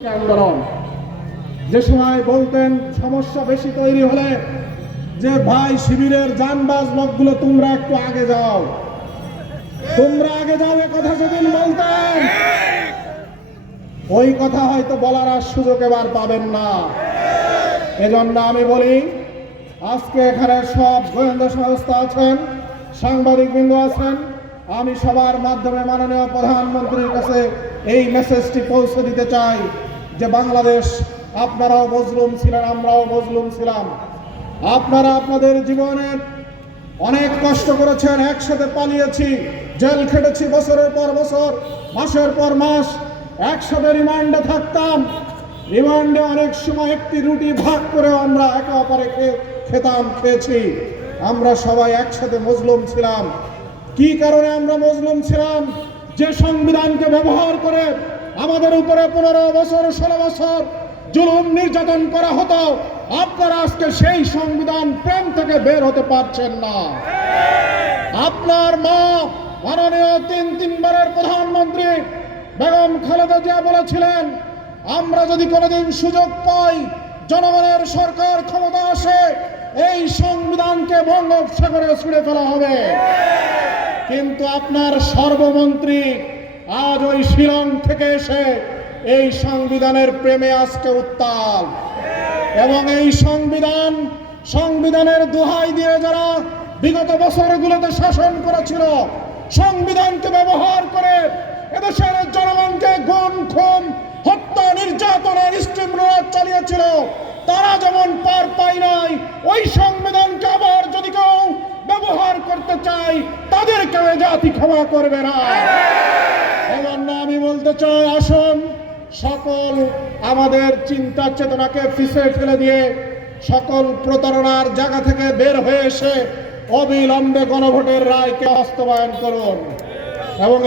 আন্দোলন যে সময় বলতেন সমস্যা বেশি তৈরি হলে যে ভাই শিবিরের জানবাজ লোকগুলো তোমরা একটু আগে যাও, তোমরা আগে যাও, এ কথা যেদিন বলতেন ওই কথা হয়তো বলার আর সুযোগ এবার পাবেন না। এজন্য আমি বলি আজকে এখানে সব গোয়েন্দা সংস্থা আছেন, সাংবাদিকবৃন্দ আছেন, আমি সবার মাধ্যমে মাননীয় প্রধানমন্ত্রীর কাছে এই মেসেজটি পৌঁছে দিতে চাই যে বাংলাদেশ আপনারাও মজলুম ছিলেন, আমরাও মজলুম ছিলাম। আপনারা আপনাদের জীবনে অনেক কষ্ট করেছেন, একসাথে পালিয়েছি, জেল খেটেছি বছরের পর বছর, মাসের পর মাস, একসাথে রিমান্ডে থাকতাম। রিমান্ডে অনেক সময় একটি রুটি ভাগ করে আমরা একে অপরে খেয়েছি। আমরা সবাই একসাথে মজলুম ছিলাম। কি কারণে আমরা মজলুম ছিলাম? যে সংবিধানকে ব্যবহার করে আমাদের উপরে 15 বছর 16 বছর জুলুম নির্যাতন করা হতো, আপনারা আজকে সেই সংবিধান প্রেম থেকে বের হতে পারছেন না। আপনার মা মাননীয় তিনবারের প্রধানমন্ত্রী বেগম খালেদা জিয়া বলেছিলেন, আমরা যদি কোনোদিন সুযোগ পাই, জনগণের সরকার ক্ষমতা আসে, এই সংবিধানকে বঙ্গোপসাগরে ছুঁড়ে ফেলা হবে। কিন্তু আপনার সর্বমন্ত্রী আজ ওই শিলং থেকে এসে এই সংবিধানের প্রেমে আজকে উত্তাল, এবং এই সংবিধানের দোহাই দিয়ে যারা বিগত বছরগুলোতে শাসন করেছিল, সংবিধানকে ব্যবহার করে এদেশের জনগণকে গুম খুন হত্যা নির্যাতনের স্টিমরোলার চালিয়েছিল, তারা যেমন পার পায় নাই, ওই সংবিধানকে আবার যদি কেউ ব্যবহার করতে চায় তাদেরকে জাতি ক্ষমা করবে না। এজন্য আমি বলতে চাই, আসুন সকল আমাদের চিন্তা চেতনাকে পিছিয়ে ফেলে দিয়ে সকল প্রতারণার জায়গা থেকে বের হয়ে এসে অবিলম্বে গণভোটের রায়কে বাস্তবায়ন করুন এবং